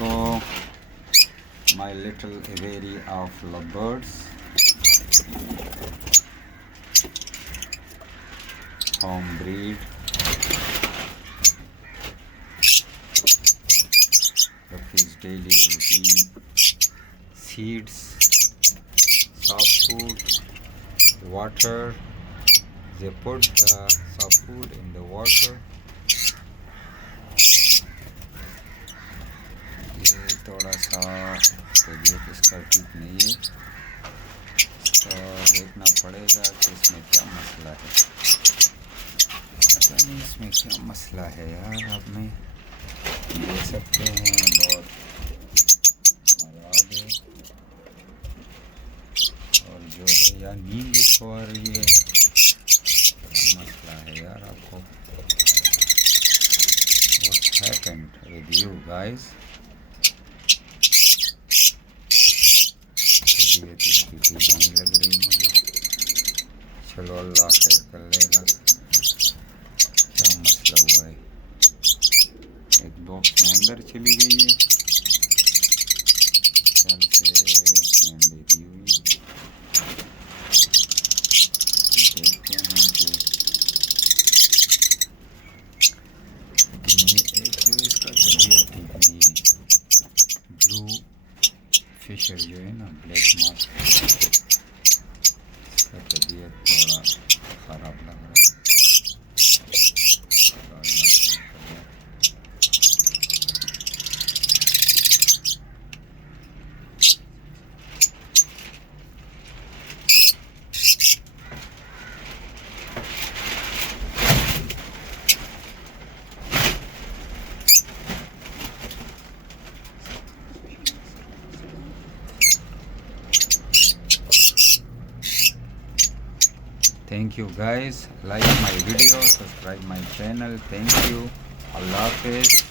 So my little aviary of lovebirds, home breed, Rafi's daily routine, seeds, soft food, water. They put the soft food in the water. ये थोड़ा सा तबीयत इसका ठीक नहीं है, तो देखना पड़ेगा कि इसमें क्या मसला है। पता नहीं इसमें क्या मसला है यार। आप में देख सकते हैं बहुत खराब है, और जो है यार नींद इसको आ रही है। क्या मसला है यार आपको? What happened with you guys? तबीयत इसकी ठीक नहीं लग रही मुझे। चलो अल्लाह खैर कर लेगा। क्या मसला हुआ है? एक बॉक्स में अंदर चली गई है, ख्याल से उसने अंडे दी हुई है। देखते हैं कि लेकिन ये एक जो इसका तबीयत ठीक नहीं है। ब्लू फिशर जो है ना, ब्लैक मार्क, इसका तबीयत थोड़ा ख़राब लग रहा है। Thank you guys, like my video, subscribe my channel. Thank you. Allah Hafiz.